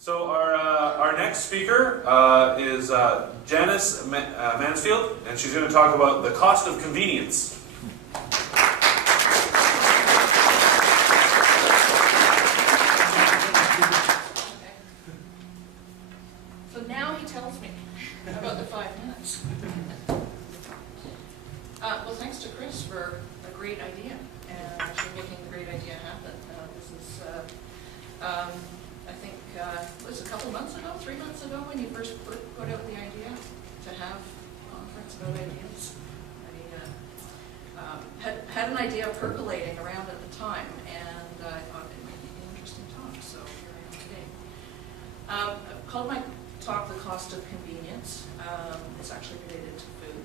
So our next speaker is Janice Mansfield, and she's going to talk about the cost of convenience. So now he tells me about the 5 minutes. Well, thanks to Chris for a great idea and actually making the great idea happen. This is, I think, it was a couple months ago, 3 months ago, when you first put out the idea to have a conference about ideas. I had an idea percolating around at the time, and I thought it might be an interesting talk, so here I am today. I've called my talk The Cost of Convenience. It's actually related to food,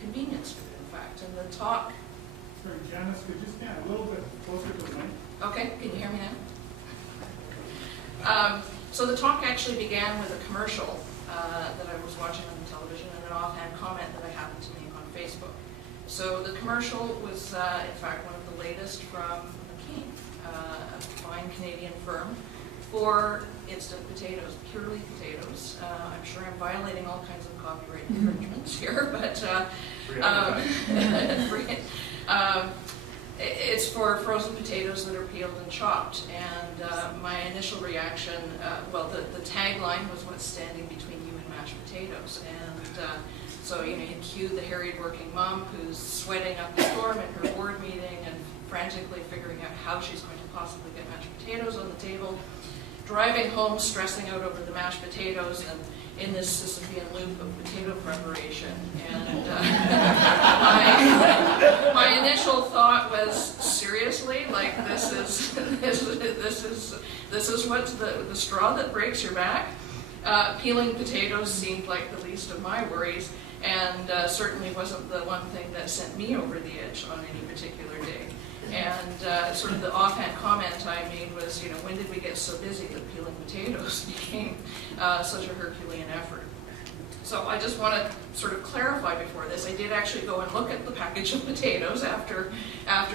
convenience food, in fact, and the talk... Sorry, Janice, could you stand a little bit closer to the mic? Okay, can you hear me now? So the talk actually began with a commercial that I was watching on the television and an offhand comment that I happened to make on Facebook. So the commercial was, in fact, one of the latest from McKean, a fine Canadian firm, for instant potatoes, purely potatoes. I'm sure I'm violating all kinds of copyright infringements here, but it's for frozen potatoes that are peeled and chopped. And my initial reaction, well, the tagline was what's standing between you and mashed potatoes. And so, you cue the harried working mom who's sweating up a storm in her board meeting and frantically figuring out how she's going to possibly get mashed potatoes on the table, driving home stressing out over the mashed potatoes and in this Sisyphean loop of potato preparation. And my initial thought was, seriously, like this is what's the straw that breaks your back? Peeling potatoes seemed like the least of my worries, and certainly wasn't the one thing that sent me over the edge on any particular day. And sort of the offhand comment I made was, when did we get so busy that peeling potatoes became such a Herculean effort? So I just want to sort of clarify before this. I did actually go and look at the package of potatoes after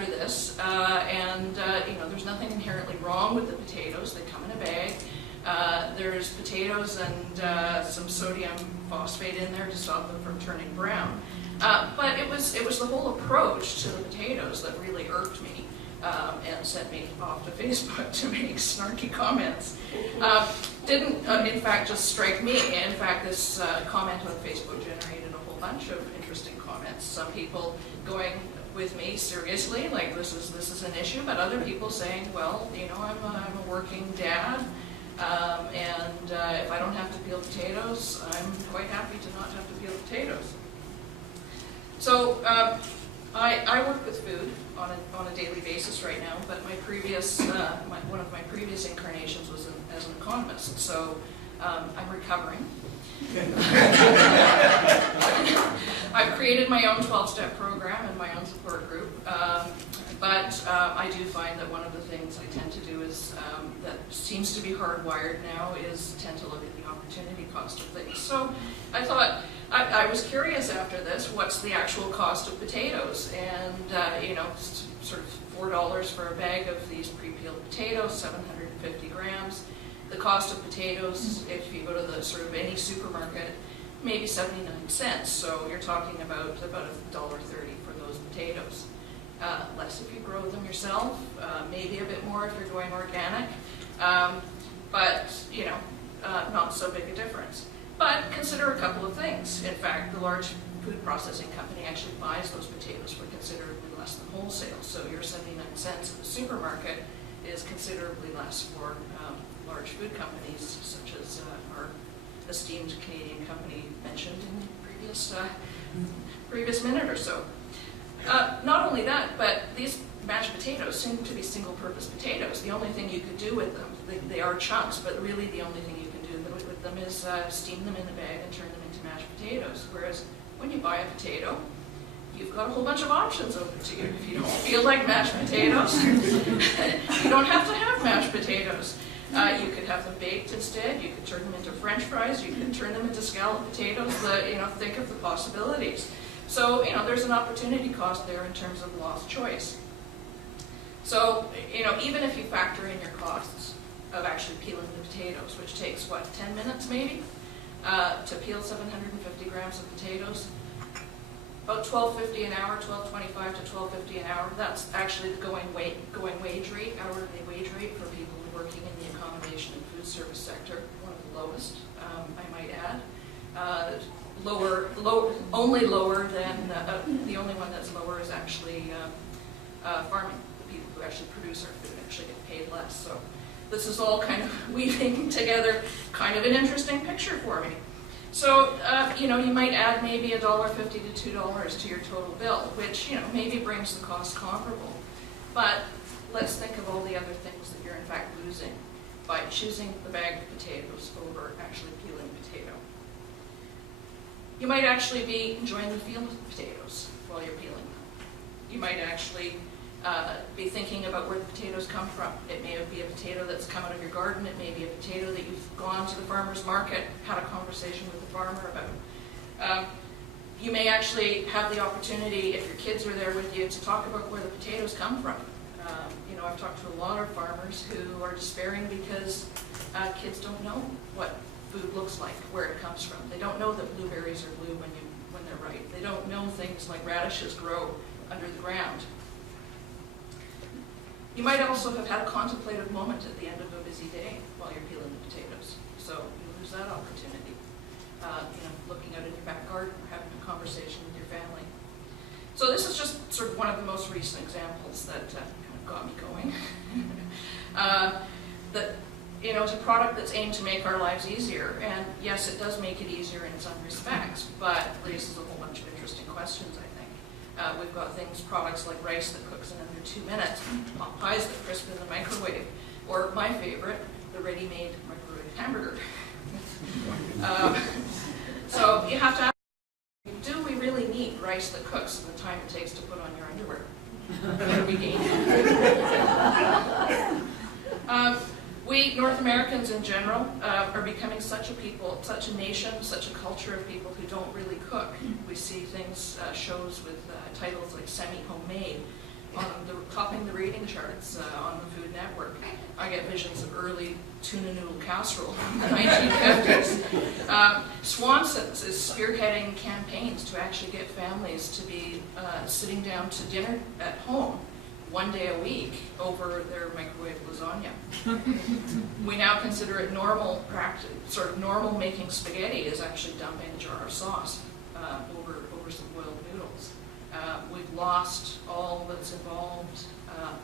this, and there's nothing inherently wrong with the potatoes. They come in a bag. There's potatoes and some sodium phosphate in there to stop them from turning brown. But it was the whole approach to the potatoes that really irked me and sent me off to Facebook to make snarky comments. Didn't, in fact, just strike me. In fact, this comment on Facebook generated a whole bunch of interesting comments. Some people going with me seriously, like this is an issue, but other people saying, well, I'm a working dad. And if I don't have to peel potatoes, I'm quite happy to not have to peel potatoes. So I work with food on a daily basis right now, but my previous one of my previous incarnations was as an economist. So I'm recovering. I've created my own 12-step program and my own support group, but I do find that one of the things I tend to do is that seems to be hardwired now is tend to look at the opportunity cost of things. So I thought I was curious after this, what's the actual cost of potatoes? And sort of $4 for a bag of these pre-peeled potatoes, 750 grams. The cost of potatoes, if you go to the sort of any supermarket, maybe 79 cents. So you're talking about $1.30 for those potatoes. Less if you grow them yourself, maybe a bit more if you're going organic, but not so big a difference. But consider a couple of things. In fact, the large food processing company actually buys those potatoes for considerably less than wholesale. So your 79 cents at the supermarket is considerably less for large food companies, such as our esteemed Canadian company mentioned in the previous minute or so. Not only that, but these mashed potatoes seem to be single-purpose potatoes. The only thing you could do with them, they are chunks, but really the only thing you can do with them is steam them in a bag and turn them into mashed potatoes. Whereas when you buy a potato, you've got a whole bunch of options open to you. If you don't feel like mashed potatoes, you don't have to have mashed potatoes. You could have them baked instead. You could turn them into French fries. You could turn them into scalloped potatoes. Think of the possibilities. So, there's an opportunity cost there in terms of lost choice. So, even if you factor in your costs, of actually peeling the potatoes, which takes, what, 10 minutes maybe, to peel 750 grams of potatoes. About $12.50 an hour, $12.25 to $12.50 an hour. That's actually the going wage rate, hourly wage rate for people working in the accommodation and food service sector. One of the lowest, I might add. Only lower than the only one that's lower is actually farming. The people who actually produce our food actually get paid less. So this is all kind of weaving together kind of an interesting picture for me. So, you might add maybe $1.50 to $2 to your total bill, which, maybe brings the cost comparable. But let's think of all the other things that you're in fact losing by choosing the bagged potatoes over actually peeling potato. You might actually be enjoying the feel of the potatoes while you're peeling them. You might actually be thinking about where the potatoes come from. It may be a potato that's come out of your garden. It may be a potato that you've gone to the farmer's market, had a conversation with the farmer about. You may actually have the opportunity, if your kids are there with you, to talk about where the potatoes come from. I've talked to a lot of farmers who are despairing because kids don't know what food looks like, where it comes from. They don't know that blueberries are blue when they're ripe. They don't know things like radishes grow under the ground. You might also have had a contemplative moment at the end of a busy day while you're peeling the potatoes. So you lose that opportunity. Looking out in your back garden or having a conversation with your family. So this is just sort of one of the most recent examples that kind of got me going. It's a product that's aimed to make our lives easier. And yes, it does make it easier in some respects, but raises a whole bunch of interesting questions, I think. We've got products like rice that cooks in under 2 minutes, pot pies that crisp in the microwave, or my favorite, the ready-made microwave hamburger. So you have to ask, do we really need rice that cooks in the time it takes to put on your underwear? Every game. We, North Americans in general, are becoming such a nation, such a culture of people who don't really cook. We see shows with titles like Semi-Homemade, topping the rating charts on the Food Network. I get visions of early tuna noodle casserole in the 1950s. Swanson's is spearheading campaigns to actually get families to be sitting down to dinner at home 1 day a week over their microwave lasagna. We now consider it normal practice, sort of normal making spaghetti is actually dumping a jar of sauce over some boiled noodles. We've lost all that's involved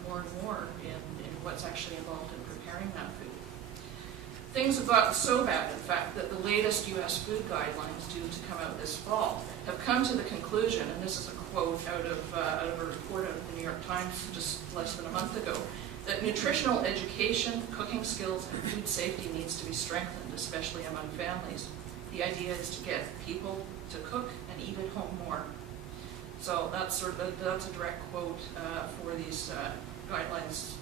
more and more in what's actually involved in preparing that food. Things have gotten so bad, in fact, that the latest U.S. food guidelines due to come out this fall have come to the conclusion, and this is a quote out of a report out of the New York Times just less than a month ago, that nutritional education, cooking skills, and food safety needs to be strengthened, especially among families. The idea is to get people to cook and eat at home more. So that's a direct quote for these guidelines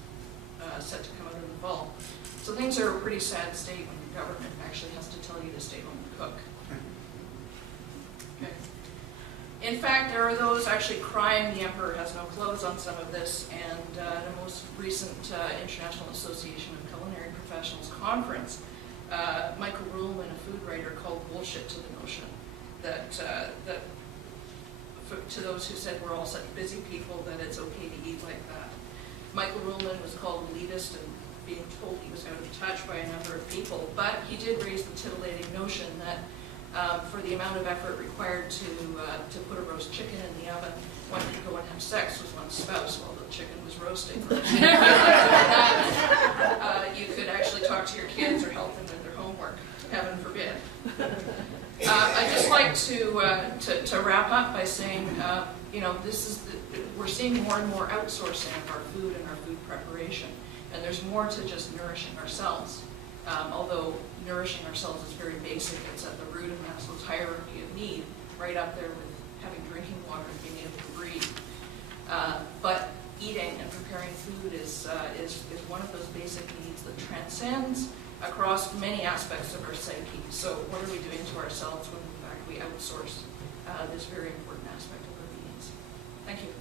set to come out in the fall. So things are a pretty sad state when the government actually has to tell you to stay home and cook. Okay. In fact, there are those actually crying the emperor has no clothes on some of this, and the most recent International Association of Culinary Professionals conference, Michael Ruhlman, a food writer, called bullshit to the notion that to those who said we're all such busy people that it's okay to eat like that. Michael Ruhlman was called elitist and being told he was out of touch by a number of people, but he did raise the titillating notion that for the amount of effort required to put a roast chicken in the oven, one could go and have sex with one's spouse while the chicken was roasting. You could actually talk to your kids or help them with their homework, heaven forbid. I'd just like to wrap up by saying, we're seeing more and more outsourcing of our food and our food preparation, and there's more to just nourishing ourselves. Although nourishing ourselves is very basic, it's at the root of Maslow's hierarchy of need, right up there with having drinking water and being able to breathe. But eating and preparing food is one of those basic needs that transcends across many aspects of our psyche. So what are we doing to ourselves when in fact we outsource this very important aspect of our beings? Thank you.